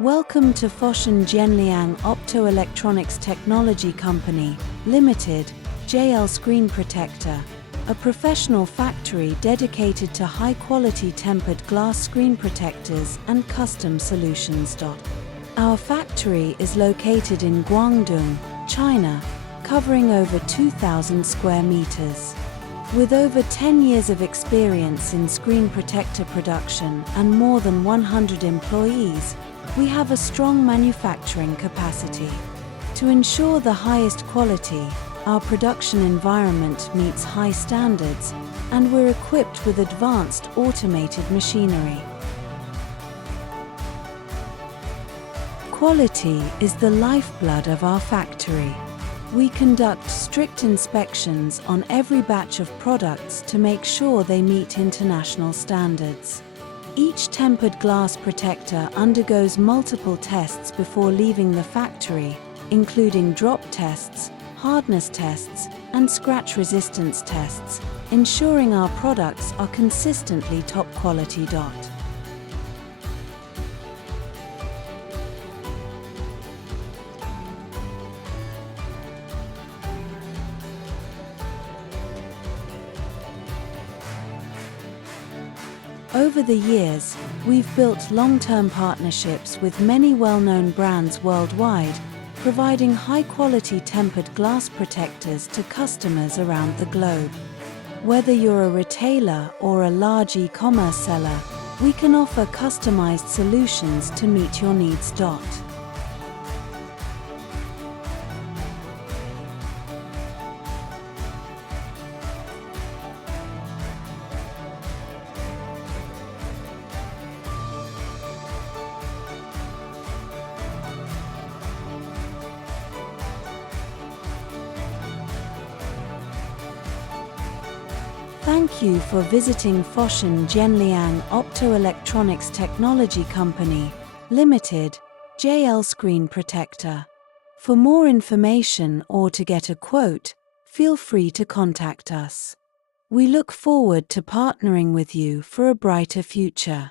Welcome to Foshan JL Optoelectronics Technology Company, Limited, JL Screen Protector, a professional factory dedicated to high-quality tempered glass screen protectors and custom solutions. Our factory is located in Guangdong, China, covering over 2,000 square meters. With over 10 years of experience in screen protector production and more than 100 employees, we have a strong manufacturing capacity. To ensure the highest quality, our production environment meets high standards, and we're equipped with advanced automated machinery. Quality is the lifeblood of our factory. We conduct strict inspections on every batch of products to make sure they meet international standards. Each tempered glass protector undergoes multiple tests before leaving the factory, including drop tests, hardness tests, and scratch resistance tests, ensuring our products are consistently top quality. Over the years, we've built long-term partnerships with many well-known brands worldwide, providing high-quality tempered glass protectors to customers around the globe. Whether you're a retailer or a large e-commerce seller, we can offer customized solutions to meet your needs. Thank you for visiting Foshan JL Optoelectronics Technology Company, Limited, JL Screen Protector. For more information or to get a quote, feel free to contact us. We look forward to partnering with you for a brighter future.